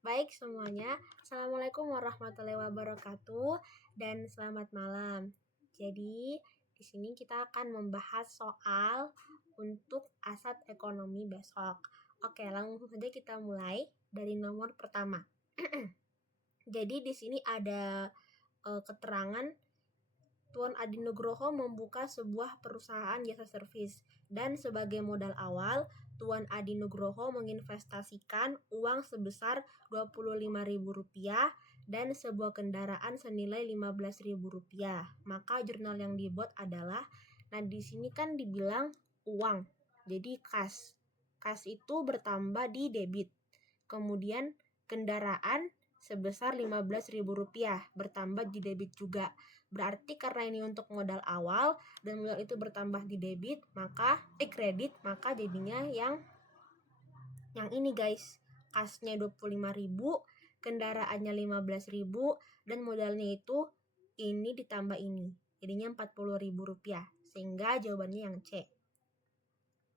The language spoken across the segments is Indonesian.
Baik semuanya, Assalamualaikum warahmatullahi wabarakatuh dan selamat malam. Jadi di sini kita akan membahas soal untuk asat ekonomi besok. Oke, langsung saja kita mulai dari nomor pertama. Jadi di sini ada keterangan Tuan Adi Nugroho membuka sebuah perusahaan jasa servis dan sebagai modal awal Tuan Adi Nugroho menginvestasikan uang sebesar Rp25.000 dan sebuah kendaraan senilai Rp15.000. Maka jurnal yang dibuat adalah, nah di sini kan dibilang uang, jadi kas. Kas itu bertambah di debit. Kemudian kendaraan sebesar Rp15.000 bertambah di debit juga. Berarti karena ini untuk modal awal dan modal itu bertambah di debit, maka kredit, maka jadinya yang ini guys. Kasnya 25.000, kendaraannya 15.000 dan modalnya itu ini ditambah ini. Jadinya Rp40.000. Sehingga jawabannya yang C.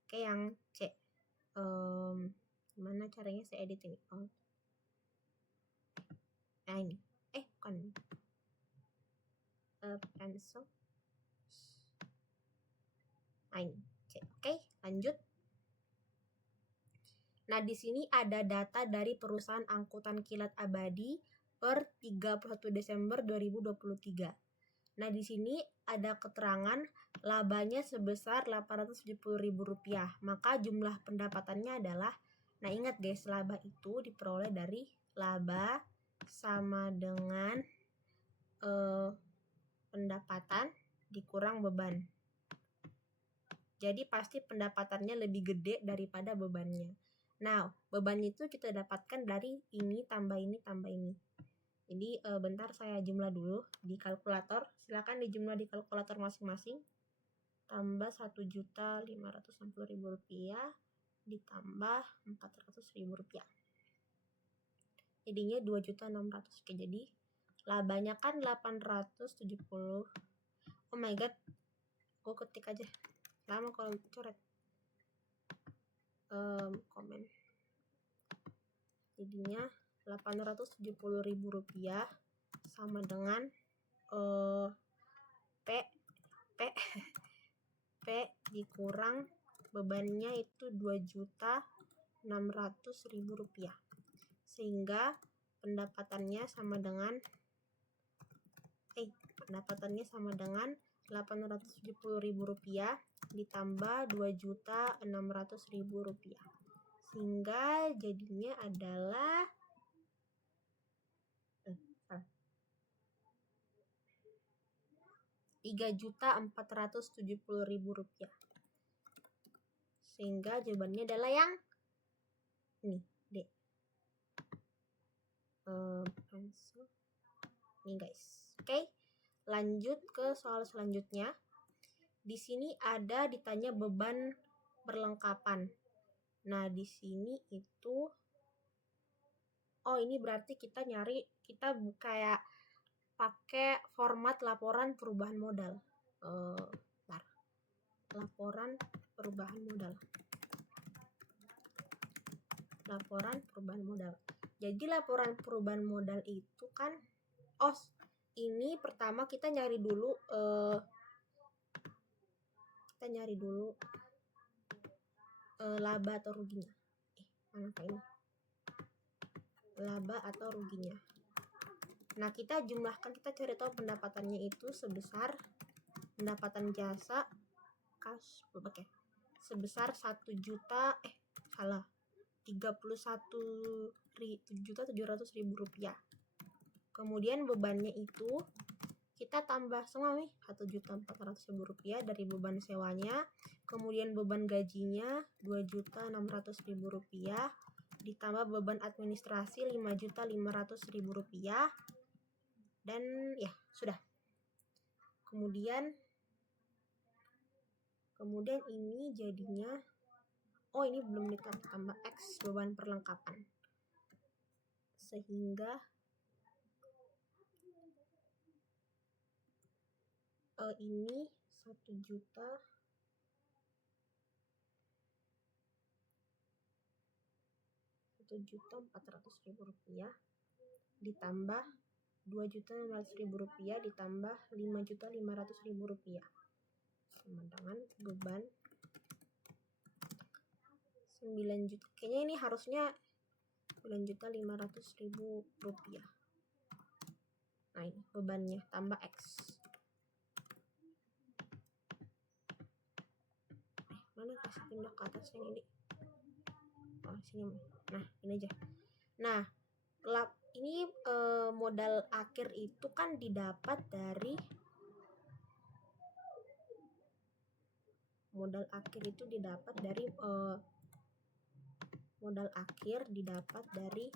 Oke, yang C. Gimana caranya saya edit ini? Nah ini. Bukan. Pencil. Nah ini. C. Oke, lanjut. Nah, di sini ada data dari perusahaan angkutan kilat abadi per 31 Desember 2023. Nah, di sini ada keterangan labanya sebesar Rp870.000. Maka jumlah pendapatannya adalah, nah ingat guys, laba itu diperoleh dari laba sama dengan pendapatan dikurang beban. Jadi pasti pendapatannya lebih gede daripada bebannya. Nah, bebannya itu kita dapatkan dari ini tambah ini tambah ini. Jadi bentar saya jumlah dulu di kalkulator. Silakan dijumlah di kalkulator masing-masing. Tambah Rp1.560.000 ditambah Rp400.000. Jadinya Rp2.600.000. Oke, jadi labanya kan 870. Oh my god. Gue ketik aja. Lama kalau coret. Komen. Jadinya Rp870.000 sama dengan P dikurang bebannya itu Rp2.600.000. Sehingga pendapatannya sama dengan Rp870.000 ditambah Rp2.600.000. Sehingga jadinya adalah Rp3.470.000. Sehingga jawabannya adalah yang ini, D. Ini guys. Oke. Lanjut ke soal selanjutnya. Di sini ada ditanya beban perlengkapan. Nah, di sini itu ini berarti kita kayak pakai format laporan perubahan modal. Laporan perubahan modal. Jadi laporan perubahan modal itu kan ini pertama kita nyari dulu laba atau ruginya. Mana ini? Laba atau ruginya. Nah, kita jumlahkan, kita cari tahu pendapatannya itu sebesar pendapatan jasa sebesar 31.700.000 rupiah. Kemudian bebannya itu kita tambah semua nih 1.400.000 rupiah dari beban sewanya. Kemudian beban gajinya 2.600.000 rupiah ditambah beban administrasi 5.500.000 rupiah. Dan ya sudah. Kemudian ini jadinya ini belum ditambah X beban perlengkapan. Sehingga ini 1 1.400.000 rupiah ditambah 2.500.000 rupiah ditambah 5.500.000 rupiah sama dengan beban 9 juta. Kayaknya ini harusnya 9.500.000 rupiah. Nah, ini bebannya tambah X. Mana kasih pindah ke atas yang ini? Oh, sini. Nah, ini aja. Nah, ini modal akhir itu kan didapat dari modal akhir didapat dari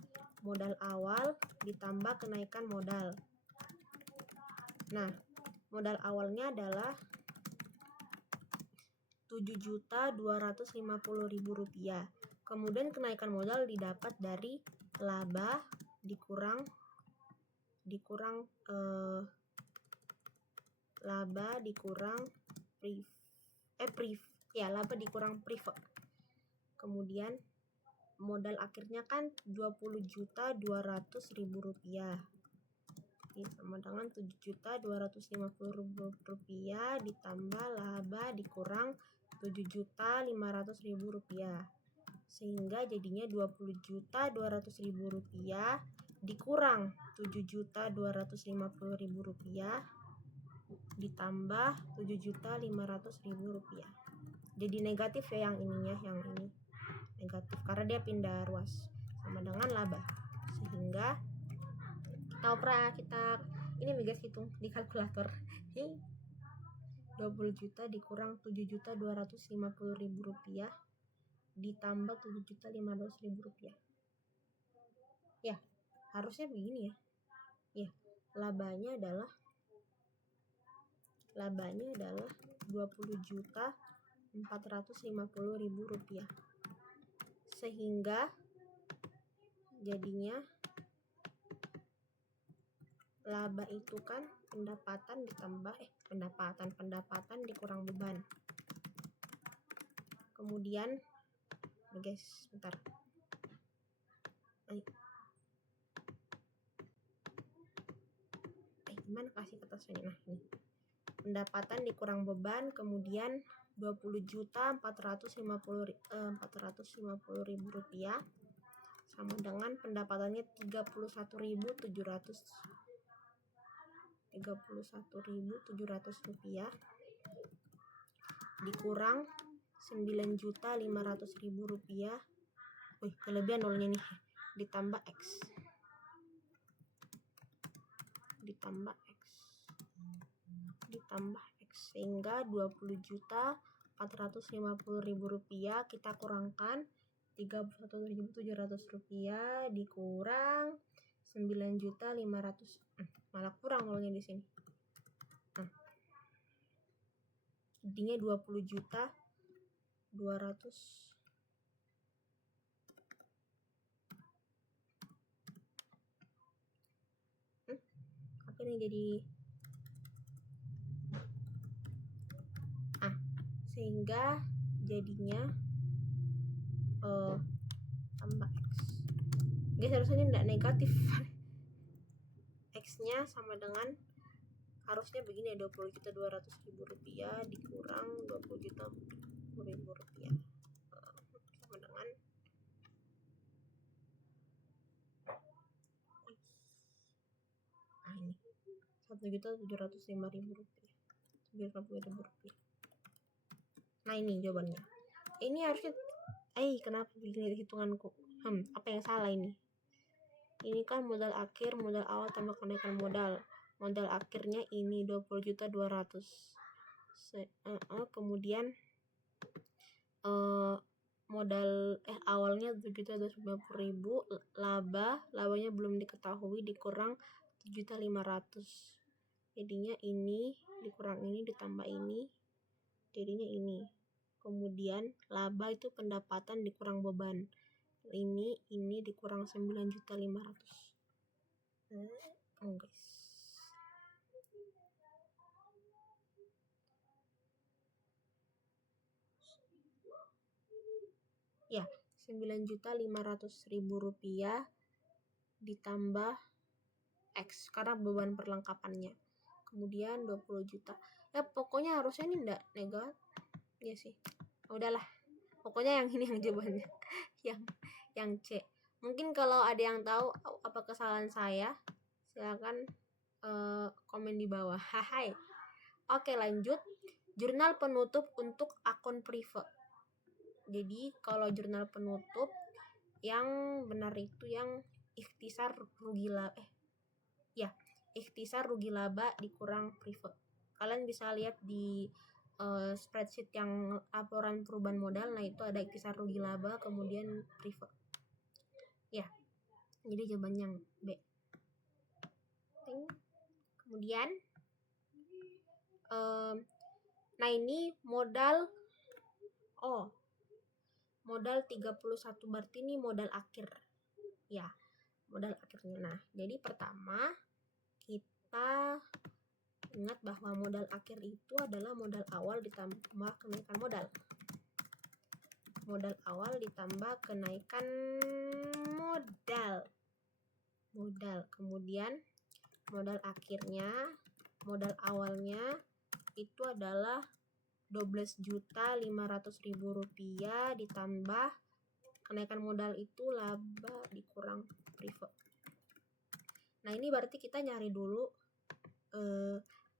modal awal ditambah kenaikan modal. Nah, modal awalnya adalah 7.250.000 rupiah. Kemudian kenaikan modal didapat dari laba dikurang laba dikurang privat. Kemudian modal akhirnya kan 20.200.000 rupiah. Ini sama dengan 7.250.000 rupiah ditambah laba dikurang 7.500.000 rupiah. Sehingga jadinya 20.200.000 rupiah dikurang 7.250.000 rupiah ditambah 7.500.000 rupiah. Jadi negatif ya yang ininya, yang ini negatif karena dia pindah ruas sama dengan laba. Sehingga kita ini guys hitung di kalkulator. 20 juta dikurang 7.250.000 rupiah ditambah 7.500.000 rupiah. Ya, harusnya begini ya. Ya, labanya adalah 20.450.000 rupiah. Sehingga jadinya laba itu kan pendapatan ditambah pendapatan dikurang beban. Kemudian guys, bentar. Gimana kasih kertasnya? Nah, ini. Pendapatan dikurang beban, kemudian 20.450.000 rupiah sama dengan pendapatannya 31.700 rupiah dikurang 9.500.000 rupiah. Kelebihan nolnya nih ditambah X sehingga 20.450.000 rupiah kita kurangkan 31.700 rupiah dikurang 9.500, malah kurang nolnya di sini. Nah, jadinya 20.200. Apa ini jadi sehingga jadinya tambah X. Guys, harusnya ini tidak negatif. X nya sama dengan harusnya begini ya, 20.200.000 rupiah dikurang 20.000 rupiah sama dengan 1.705.000 rupiah. 750.000 rupiah. Nah, ini jawabannya. Ini harusnya kenapa begini hitunganku? Apa yang salah ini? Ini kan modal akhir, modal awal tambah kenaikan modal. Modal akhirnya ini 20.200. Kemudian modal awalnya 7.250.000, labanya belum diketahui dikurang 7.500. Jadinya ini dikurang ini ditambah ini jadinya ini. Kemudian laba itu pendapatan dikurang beban. Ini dikurang 9.500. Guys. Ya, Rp9.500.000 ditambah X karena beban perlengkapannya. Kemudian 20 juta. Ya pokoknya harusnya ini enggak negatif. Ya sih. Udahlah. Pokoknya yang ini yang jawabannya. yang C. Mungkin kalau ada yang tahu apa kesalahan saya, silakan komen di bawah. Hai. Oke, lanjut. Jurnal penutup untuk akun privat. Jadi kalau jurnal penutup yang benar itu yang ikhtisar rugi laba. Ikhtisar rugi laba dikurang privat. Kalian bisa lihat di spreadsheet yang laporan perubahan modal. Nah itu ada ikhtisar rugi laba kemudian privat. Ya. Jadi jawabannya yang B. Kemudian nah ini modal modal 31 berarti ini modal akhir. Ya, modal akhirnya. Nah, jadi pertama kita ingat bahwa modal akhir itu adalah modal awal ditambah kenaikan modal. Modal awal ditambah kenaikan modal. Kemudian modal akhirnya, modal awalnya itu adalah Rp12.500.000 ditambah kenaikan modal itu laba dikurang privat. Nah ini berarti kita nyari dulu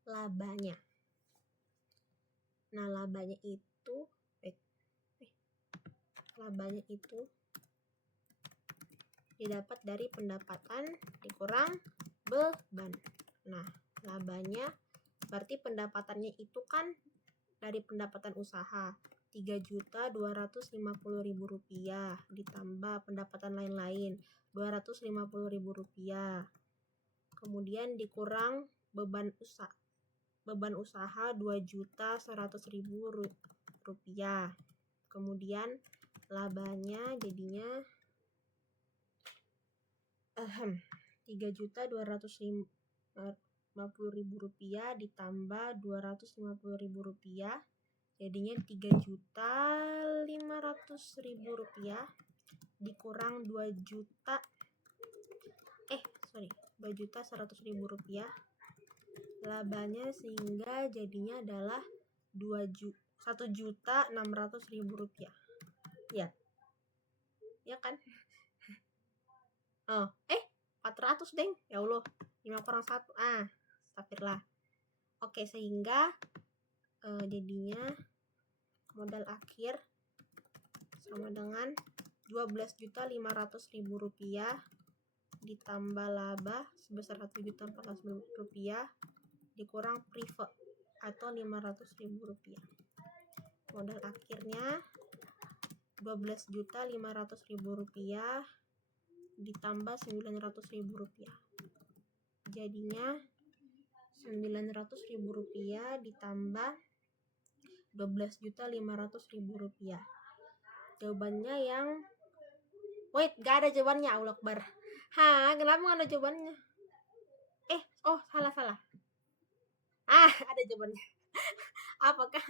labanya. Nah labanya itu didapat dari pendapatan dikurang beban. Nah labanya berarti pendapatannya itu kan dari pendapatan usaha Rp3.250.000 ditambah pendapatan lain-lain Rp250.000. Kemudian dikurang beban usaha Rp2.100.000. Kemudian labanya jadinya Rp3.250.000 ditambah Rp250.000 jadinya Rp3.500.000 dikurang Rp2.100.000 labanya sehingga jadinya adalah Rp1.600.000. Ya kan? 400 deng. Ya Allah, 5 kurang 1. Astagfirullah. Oke, sehingga jadinya modal akhir sama dengan Rp12.500.000 ditambah laba sebesar Rp1.400.000 dikurang privat atau Rp500.000. Modal akhirnya Rp12.500.000 ditambah Rp900.000. Jadinya Rp900.000 ditambah Rp12.500.000. Jawabannya yang gak ada jawabannya. Allah Akbar. Kenapa gak ada jawabannya? Salah. Ada jawabannya. Apakah?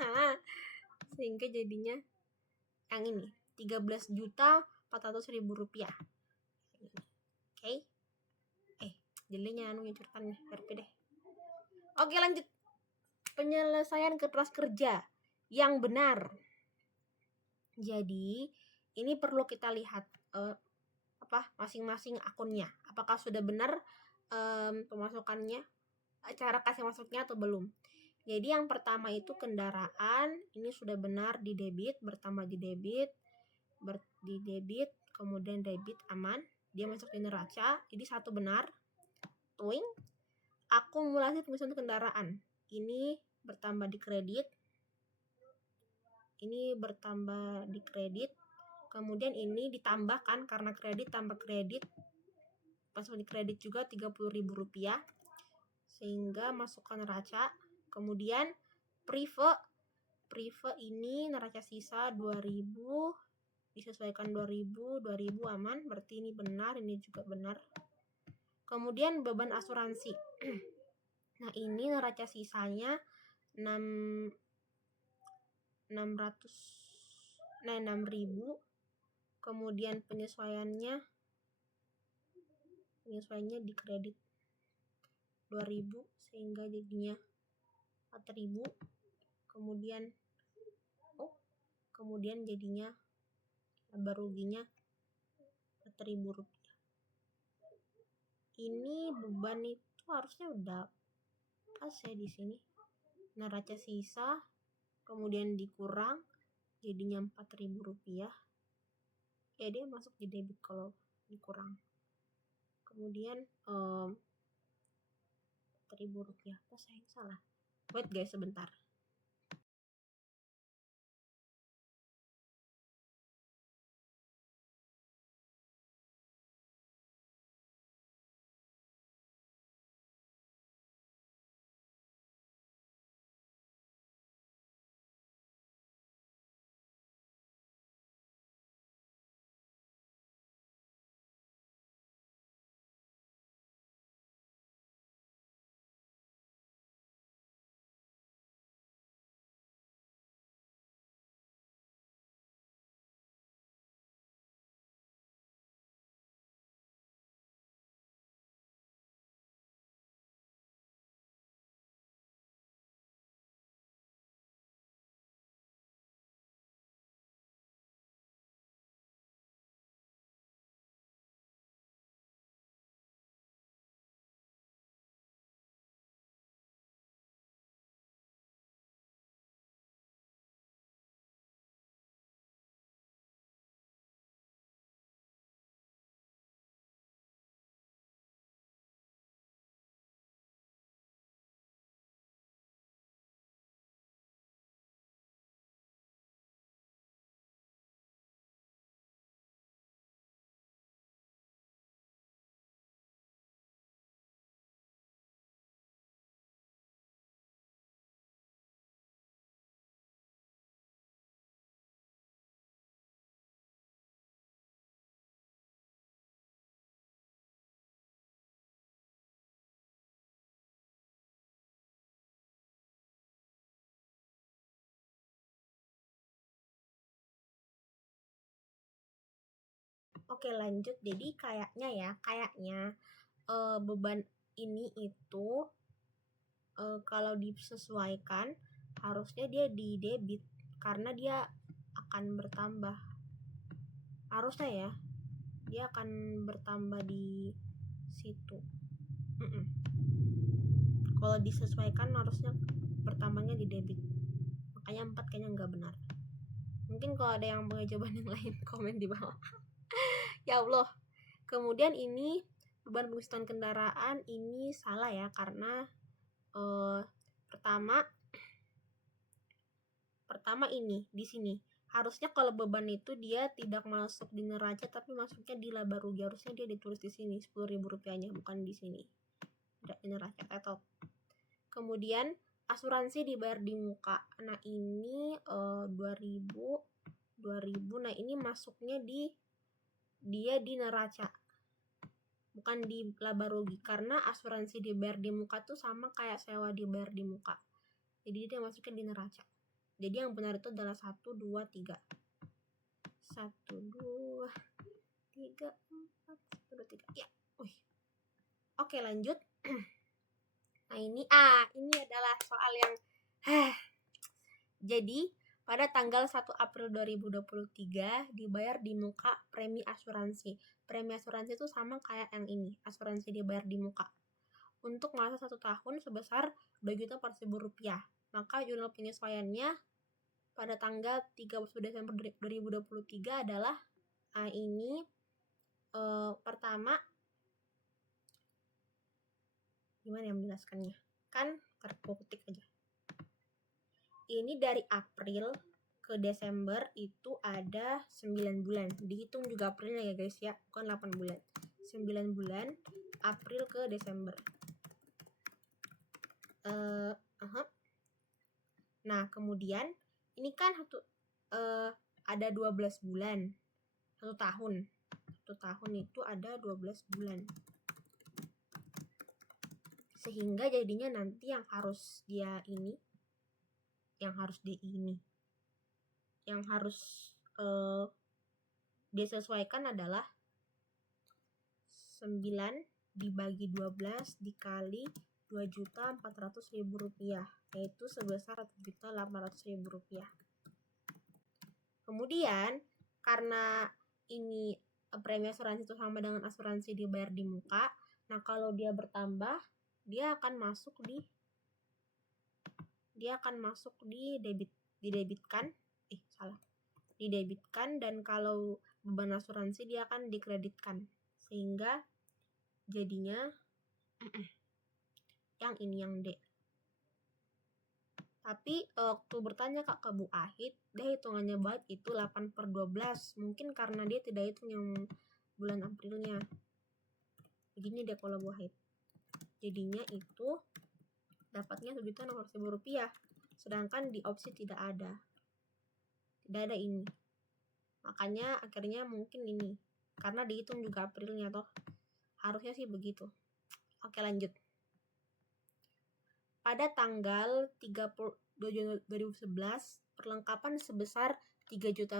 Sehingga jadinya yang ini Rp13.400.000. Oke. Jadinya ceritanya RP deh. Oke, lanjut. Penyelesaian kertas kerja yang benar. Jadi ini perlu kita lihat masing-masing akunnya, apakah sudah benar pemasukannya, cara kasih masuknya atau belum. Jadi yang pertama itu kendaraan, ini sudah benar di debit, bertambah di debit, kemudian debit aman, dia masuk di neraca, jadi satu benar. Twing. Akumulasi pengisian kendaraan, ini bertambah di kredit, kemudian ini ditambahkan karena kredit tambah kredit, masuk di kredit juga Rp30.000 sehingga masukkan neraca. Kemudian prive ini neraca sisa 2.000 disesuaikan 2.000 aman, berarti ini benar, ini juga benar. Kemudian beban asuransi. Nah ini neraca sisanya 6.000, kemudian penyesuaiannya di kredit 2.000 sehingga jadinya 4.000, kemudian jadinya laba ruginya 4.000 rupiah. Ini beban itu harusnya udah pas ya di sini. Neraca sisa kemudian dikurang jadinya 4.000 rupiah. Ya dia masuk di debit kalau dikurang. Kemudian 4.000 rupiah. Oh saya salah. Wait guys sebentar. Oke lanjut. Jadi kayaknya beban ini itu kalau disesuaikan harusnya dia di debit karena dia akan bertambah. Harusnya ya dia akan bertambah di situ. Kalau disesuaikan harusnya bertambahnya di debit. Makanya 4 kayaknya nggak benar. Mungkin kalau ada yang punya jawaban yang lain komen di bawah. Ya Allah. Kemudian ini beban pengisian kendaraan ini salah ya karena pertama ini di sini harusnya kalau beban itu dia tidak masuk di neraca tapi masuknya di laba rugi. Harusnya dia ditulis di sini 10.000 rupiahnya bukan di sini. Tidak di neraca tetap. Kemudian asuransi dibayar di muka. Nah ini 2.000. Nah ini masuknya di neraca bukan di laba rugi karena asuransi dibayar di muka tuh sama kayak sewa dibayar di muka. Jadi dia masuknya di neraca. Jadi yang benar itu adalah 1, 2, 3. 1, 2, 3, 4, 1, 2, 3. Ya. Oke lanjut. Nah ini adalah soal yang jadi pada tanggal 1 April 2023 dibayar di muka premi asuransi. Premi asuransi itu sama kayak yang ini, asuransi dibayar di muka. Untuk masa 1 tahun sebesar 2.400.000 rupiah. Maka jurnal penyesuaiannya pada tanggal 31 Desember 2023 adalah ini pertama gimana yang menjelaskannya? Kan terkutik aja. Ini dari April ke Desember itu ada 9 bulan. Dihitung juga Aprilnya ya guys ya, bukan 8 bulan. 9 bulan April ke Desember. Nah, kemudian ini kan ada 12 bulan. 1 tahun. 1 tahun itu ada 12 bulan. Sehingga jadinya nanti yang harus disesuaikan adalah 9 dibagi 12 dikali Rp2.400.000, yaitu sebesar Rp1.800.000. Kemudian karena ini premi asuransi itu sama dengan asuransi dibayar di muka, nah kalau dia bertambah dia akan masuk di didebitkan, dan kalau beban asuransi dia akan dikreditkan, sehingga jadinya yang ini, yang D. Tapi waktu bertanya Kak ke Bu Ahid, dia hitungannya baik itu 8/12. Mungkin karena dia tidak hitung yang bulan Aprilnya. Begini deh kalau Bu Ahid. Jadinya itu dapatnya Rp7.600.000. Sedangkan di opsi tidak ada. Tidak ada ini. Makanya akhirnya mungkin ini. Karena dihitung juga Aprilnya toh. Harusnya sih begitu. Oke, lanjut. Pada tanggal 30 2011, perlengkapan sebesar Rp3 juta,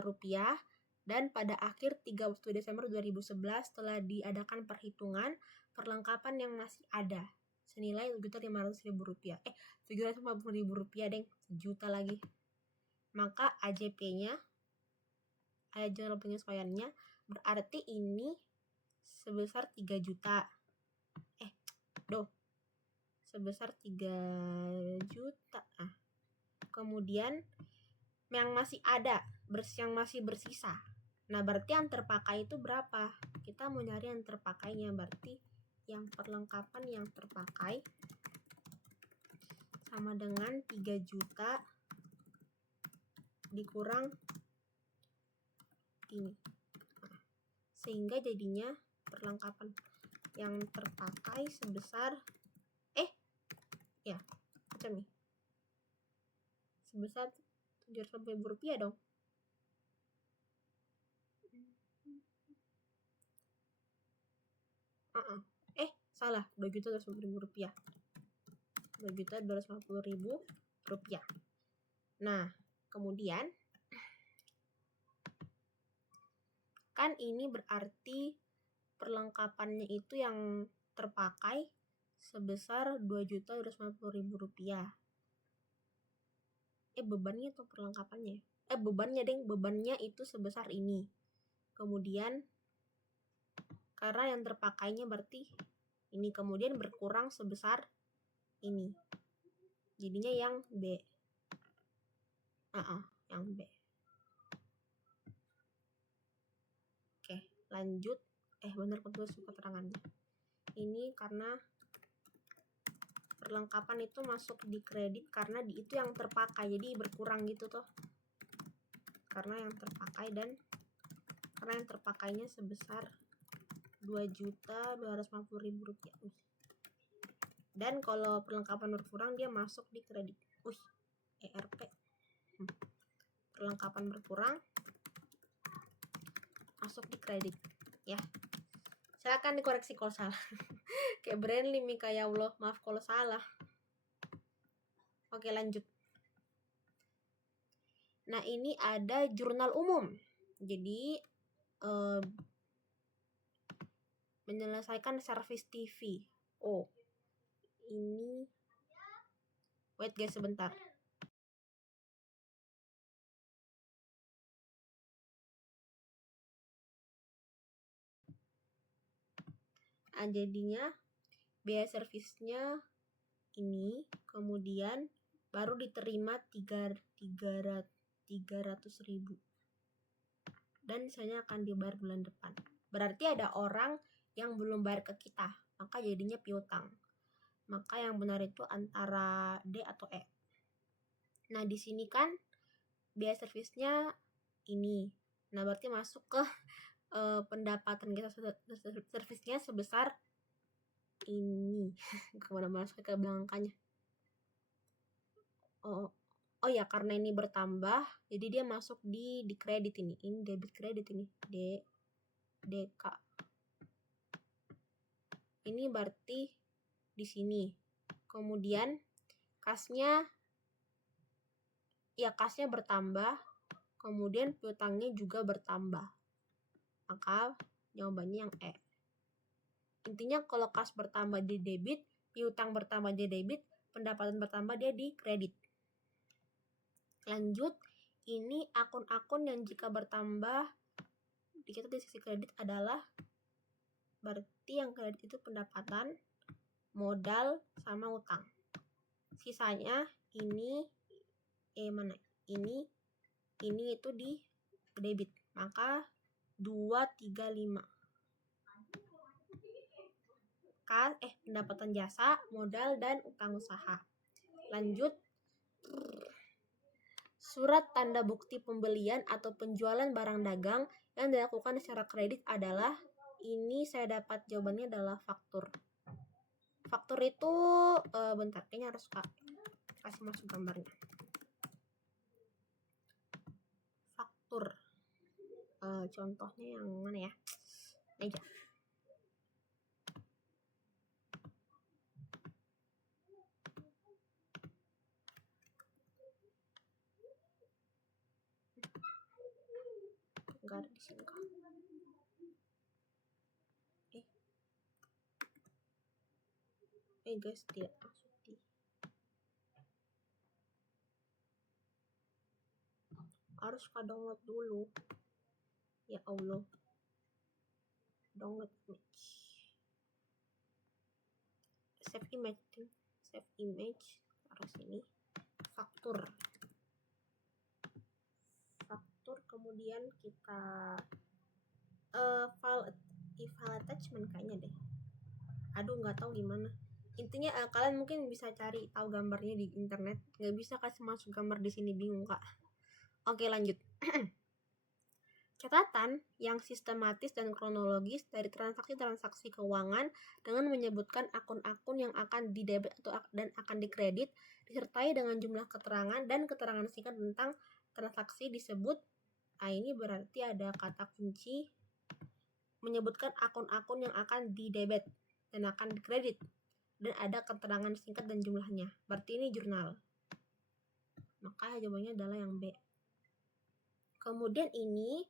dan pada akhir 31 Desember 2011 telah diadakan perhitungan perlengkapan yang masih ada senilai Rp7.500.000. Rp750.000 deng, sejuta lagi. Maka AJP-nya, Ajal penyesuaiannya, berarti ini sebesar 3 juta. Sebesar 3 juta. Kemudian yang masih ada, yang masih bersisa. Nah, berarti yang terpakai itu berapa? Kita mau nyari yang terpakainya, berarti yang perlengkapan yang terpakai sama dengan 3 juta dikurang ini. Sehingga jadinya perlengkapan yang terpakai sebesar sebesar Rp700.000 dong. Salah, Rp2.250.000. Rp2.250.000. Nah, kemudian kan ini berarti perlengkapannya itu yang terpakai sebesar Rp2.250.000. Bebannya atau perlengkapannya? Bebannya itu sebesar ini. Kemudian karena yang terpakainya berarti ini, kemudian berkurang sebesar ini. Jadinya yang B. Yang B. Oke, lanjut. Benar tulis keterangannya. Ini karena perlengkapan itu masuk di kredit karena itu yang terpakai, jadi berkurang gitu toh. Karena yang terpakai karena yang terpakainya sebesar Rp2.250.000. Dan kalau perlengkapan berkurang dia masuk di kredit. ERP. Perlengkapan berkurang masuk di kredit, ya. Silakan dikoreksi kalau salah. Kayak Brandly Mika, ya Allah, maaf kalau salah. Oke, lanjut. Nah, ini ada jurnal umum. Jadi menyelesaikan servis TV. Ini wait guys sebentar. Jadinya biaya servisnya ini, kemudian baru diterima 300.000 dan sisanya akan dibayar bulan depan. Berarti ada orang yang belum bayar ke kita, maka jadinya piutang. Maka yang benar itu antara D atau E. Nah, di sini kan biaya servisnya ini. Nah, berarti masuk ke pendapatan kita servisnya sebesar ini. Kemana-mana ke belakangnya. Karena ini bertambah, jadi dia masuk di kredit ini. Ini debit kredit ini. DK. Ini berarti di sini. Kemudian kasnya bertambah, kemudian piutangnya juga bertambah. Maka jawabannya yang E. Intinya kalau kas bertambah di debit, piutang bertambah di debit, pendapatan bertambah dia di kredit. Lanjut, ini akun-akun yang jika bertambah kita di sisi kredit adalah berarti yang kredit itu pendapatan, modal, sama utang. Sisanya ini ini itu di debit. Maka 2, 3, 5. Pendapatan jasa, modal, dan utang usaha. Lanjut, surat tanda bukti pembelian atau penjualan barang dagang yang dilakukan secara kredit adalah, ini saya dapat jawabannya adalah faktur. Faktur itu bentar, kayaknya harus kasih masuk gambarnya. Faktur contohnya yang mana ya? Aja. Enggak ada di sini kok. Guys, tidak masuk di. Harus download dulu. Ya Allah. Download image. Save image. Harus ini. Faktur, kemudian kita file attachment kayaknya deh. Aduh, nggak tahu gimana. Intinya kalian mungkin bisa cari tahu gambarnya di internet. Nggak bisa kasih masuk gambar di sini, bingung kak. Oke, lanjut. Catatan yang sistematis dan kronologis dari transaksi-transaksi keuangan dengan menyebutkan akun-akun yang akan didebit dan akan dikredit, disertai dengan jumlah keterangan dan keterangan singkat tentang transaksi disebut. Ini berarti ada kata kunci menyebutkan akun-akun yang akan didebit dan akan dikredit, dan ada keterangan singkat dan jumlahnya. Berarti ini jurnal. Maka jawabannya adalah yang B. Kemudian ini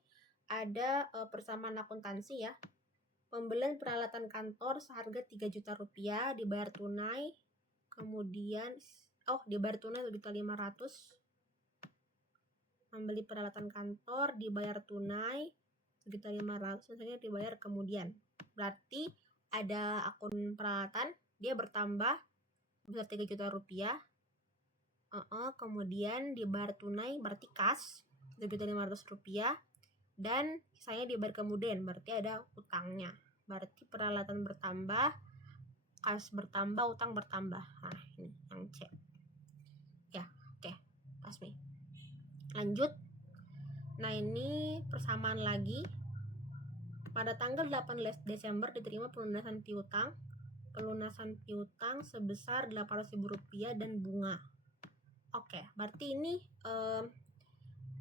ada persamaan akuntansi ya. Pembelian peralatan kantor seharga 3 juta rupiah dibayar tunai. Kemudian dibayar tunai 1.500.000. Membeli peralatan kantor dibayar tunai 1.500.000, misalnya dibayar kemudian. Berarti ada akun peralatan dia bertambah besar 3 juta rupiah. Kemudian dibayar tunai berarti kas 1.500.000, dan sisanya dibayar kemudian berarti ada utangnya. Berarti peralatan bertambah, kas bertambah, utang bertambah. Nah, ini yang C. Ya, oke. Pasmi. Lanjut. Nah, ini persamaan lagi. Pada tanggal 18 Desember diterima pelunasan piutang. Pelunasan piutang sebesar Rp800.000 dan bunga. Oke, berarti ini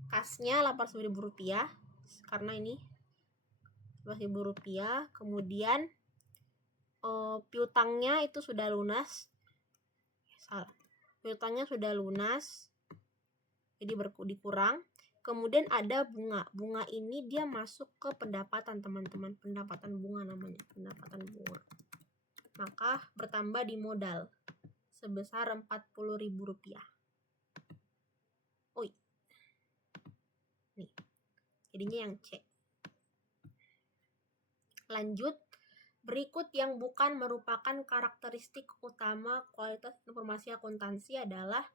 kasnya Rp800.000 karena ini Rp800.000. Kemudian piutangnya itu sudah lunas. Piutangnya sudah lunas, jadi dikurang. Kemudian ada bunga. Bunga ini dia masuk ke pendapatan, teman-teman. Pendapatan bunga namanya. Pendapatan bunga. Maka bertambah di modal sebesar Rp40.000. Nih. Jadinya yang C. Lanjut. Berikut yang bukan merupakan karakteristik utama kualitas informasi akuntansi adalah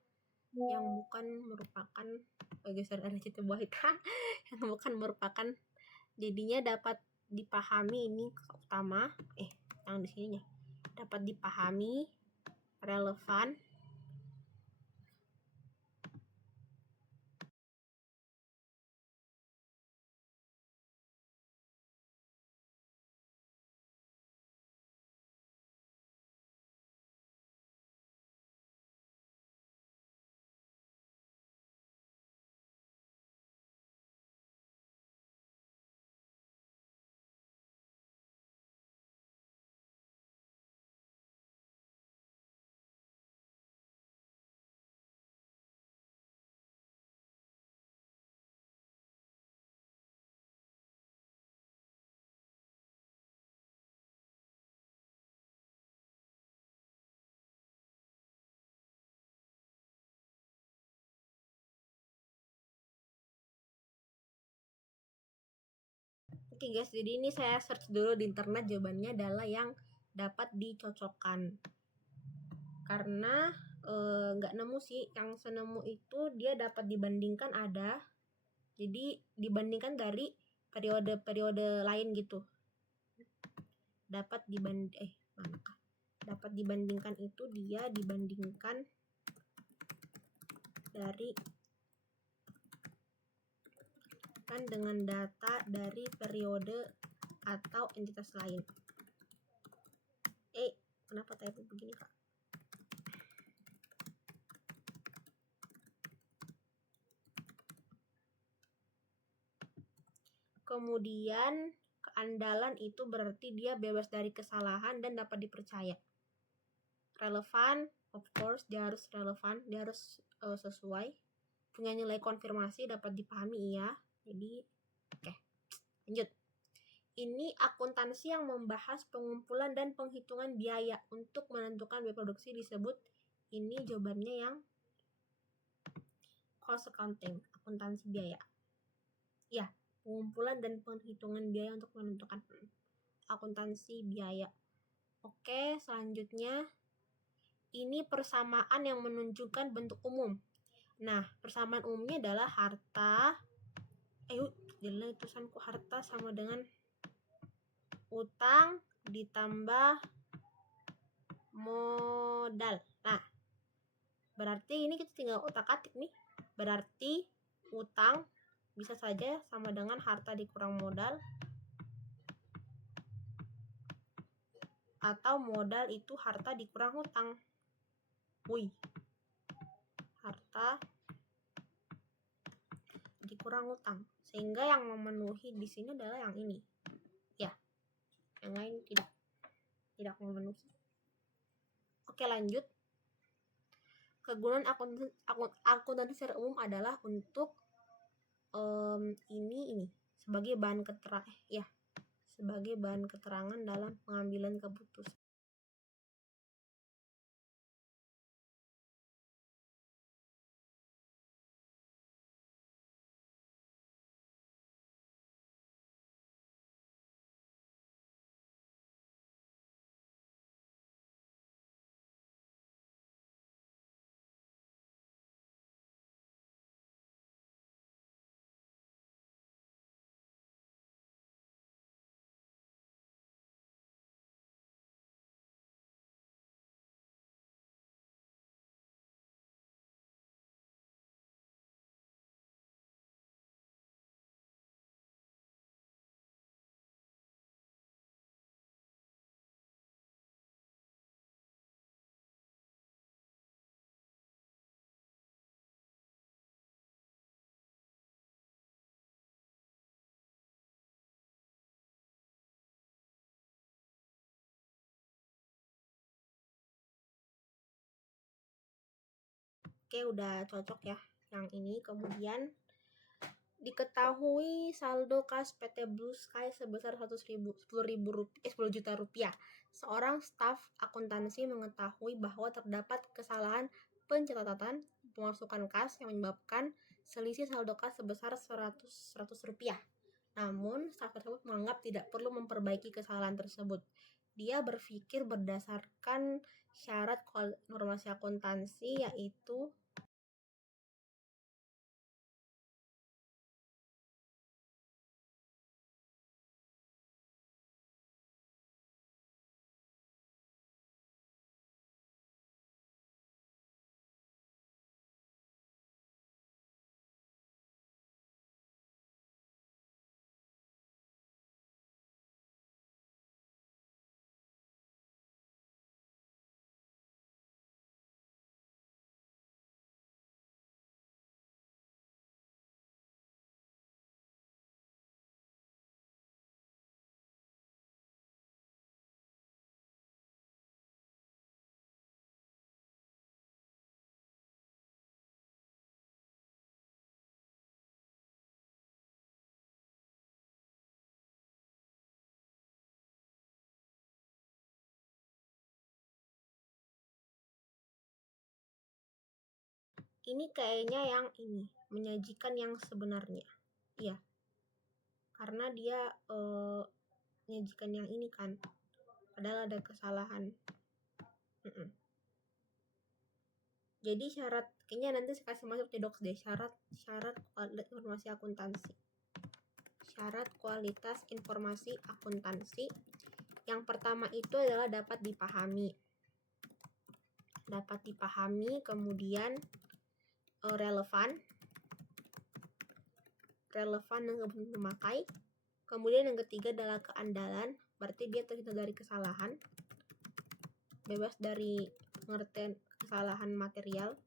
yang bukan merupakan yang bukan merupakan, jadinya dapat dipahami, ini utama yang di sininya dapat dipahami, relevan, Oke guys, jadi ini saya search dulu di internet, jawabannya adalah yang dapat dicocokkan. Karena nggak nemu sih, yang senemu itu dia dapat dibandingkan ada. Jadi dibandingkan dari periode-periode lain gitu. Dapat dibandingkan itu dia dibandingkan dari kan dengan data dari periode atau entitas lain. Kenapa typo begini kak? Kemudian keandalan itu berarti dia bebas dari kesalahan dan dapat dipercaya. Relevan, of course dia harus relevan, dia harus sesuai. Punya nilai konfirmasi, dapat dipahami ya. Jadi oke, lanjut. Ini akuntansi yang membahas pengumpulan dan penghitungan biaya untuk menentukan biaya produksi disebut, ini jawabannya yang cost accounting, akuntansi biaya. Ya, pengumpulan dan penghitungan biaya untuk menentukan akuntansi biaya. Oke, selanjutnya ini persamaan yang menunjukkan bentuk umum. Nah, persamaan umumnya adalah harta. Jelas tulisanku harta sama dengan utang ditambah modal. Nah, berarti ini kita tinggal otak-atik nih. Berarti utang bisa saja sama dengan harta dikurang modal, atau modal itu harta dikurang utang. Harta dikurang utang. Sehingga yang memenuhi di sini adalah yang ini. Ya. Yang lain tidak memenuhi. Oke, lanjut. Kegunaan akuntansi secara umum adalah untuk ini sebagai bahan keterangan dalam pengambilan keputusan. Oke, udah cocok ya yang ini. Kemudian diketahui saldo kas PT Blue Sky sebesar 10 juta rupiah. Seorang staf akuntansi mengetahui bahwa terdapat kesalahan pencatatan pemasukan kas yang menyebabkan selisih saldo kas sebesar 100 rupiah. Namun, staf tersebut menganggap tidak perlu memperbaiki kesalahan tersebut. Dia berpikir berdasarkan syarat normasi akuntansi, yaitu ini kayaknya yang ini menyajikan yang sebenarnya. Iya. karena dia menyajikan yang ini kan, padahal ada kesalahan. Jadi syarat, kayaknya nanti saya kasih masuk di docs deh, syarat informasi akuntansi. Syarat kualitas informasi akuntansi. Yang pertama itu adalah dapat dipahami. Dapat dipahami, kemudian relevan dan memakai. Kemudian yang ketiga adalah keandalan, berarti dia terhindar dari kesalahan, bebas dari pengertian kesalahan material.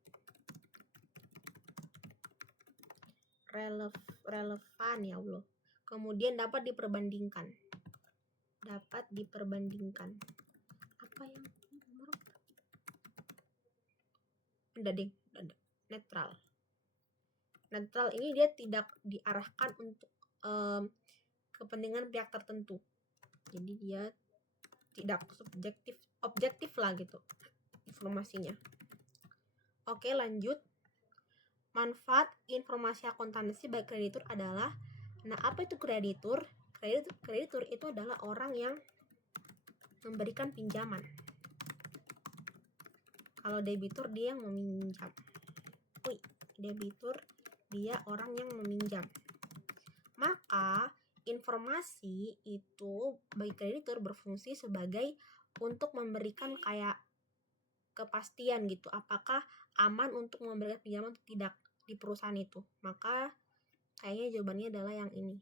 Relevan, ya Allah. Kemudian dapat diperbandingkan. Dapat diperbandingkan. Apa yang udah deh, netral. Netral ini dia tidak diarahkan untuk kepentingan pihak tertentu. Jadi dia tidak objektif lah gitu informasinya. Oke, lanjut. Manfaat informasi akuntansi bagi kreditur adalah, nah apa itu kreditur? Kreditur itu adalah orang yang memberikan pinjaman. Kalau debitur dia yang meminjam. Debitur dia orang yang meminjam. Maka informasi itu bagi kreditur berfungsi sebagai untuk memberikan kayak kepastian gitu, apakah aman untuk memberikan pinjaman atau tidak di perusahaan itu. Maka kayaknya jawabannya adalah yang ini.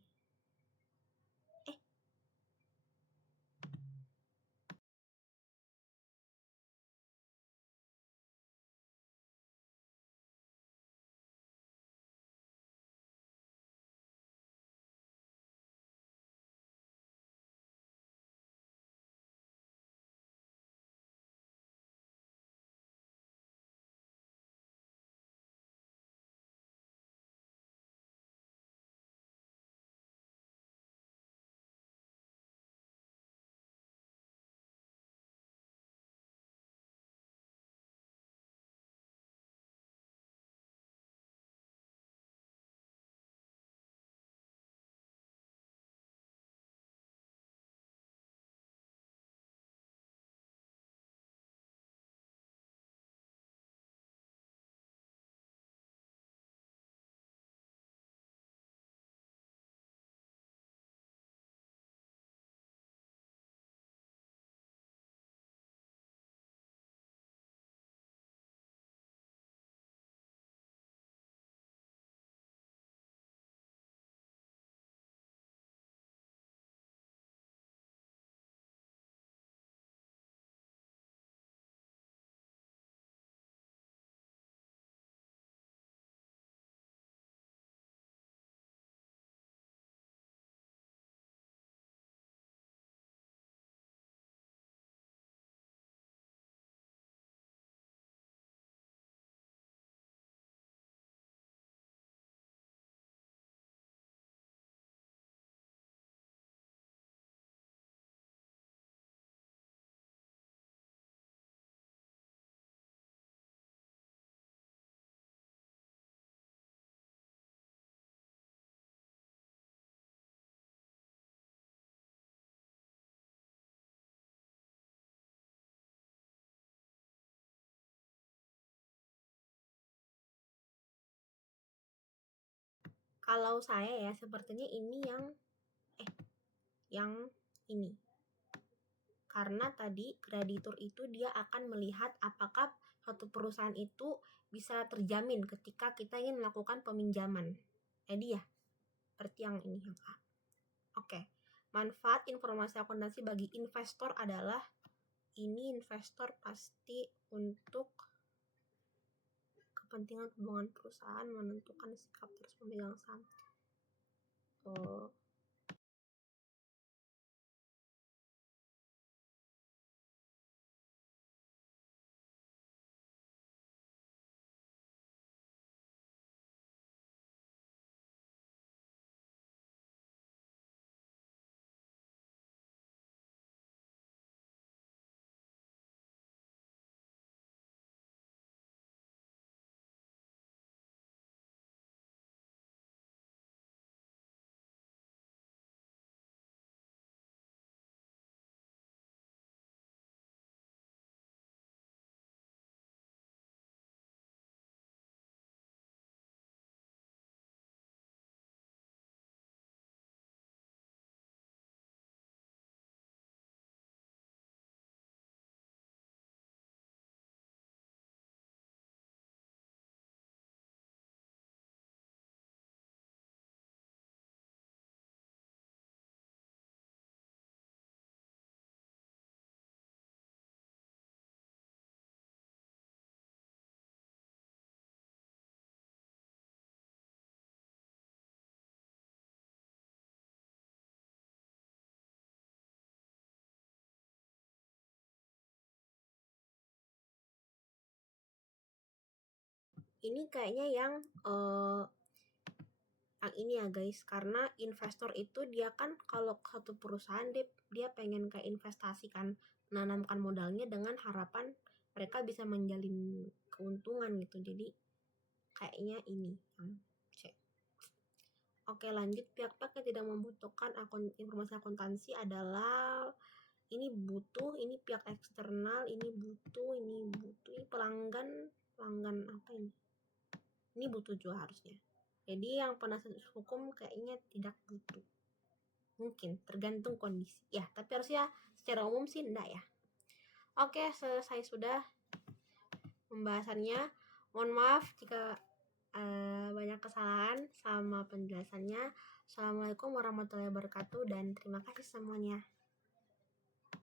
Kalau saya ya sepertinya ini yang ini. Karena tadi kreditur itu dia akan melihat apakah suatu perusahaan itu bisa terjamin ketika kita ingin melakukan peminjaman. Jadi ya, seperti yang ini yang A. Oke. Manfaat informasi akuntansi bagi investor adalah, ini investor pasti untuk kepentingan hubungan perusahaan menentukan sikap terus pemegang saham. ini kayaknya yang ini ya guys, karena investor itu dia kan kalau satu perusahaan dia pengen kayak investasi kan, menanamkan modalnya dengan harapan mereka bisa menjalin keuntungan gitu. Jadi kayaknya ini yang C. Oke, lanjut. Pihak-pihak yang tidak membutuhkan informasi akuntansi adalah ini butuh, ini pihak eksternal, ini butuh, ini pelanggan apa ini? Ini butuh juga harusnya. Jadi yang penasihat hukum kayaknya tidak butuh. Mungkin tergantung kondisi. Ya, tapi harusnya secara umum sih enggak ya. Oke, selesai sudah pembahasannya. Mohon maaf jika banyak kesalahan sama penjelasannya. Assalamualaikum warahmatullahi wabarakatuh dan terima kasih semuanya.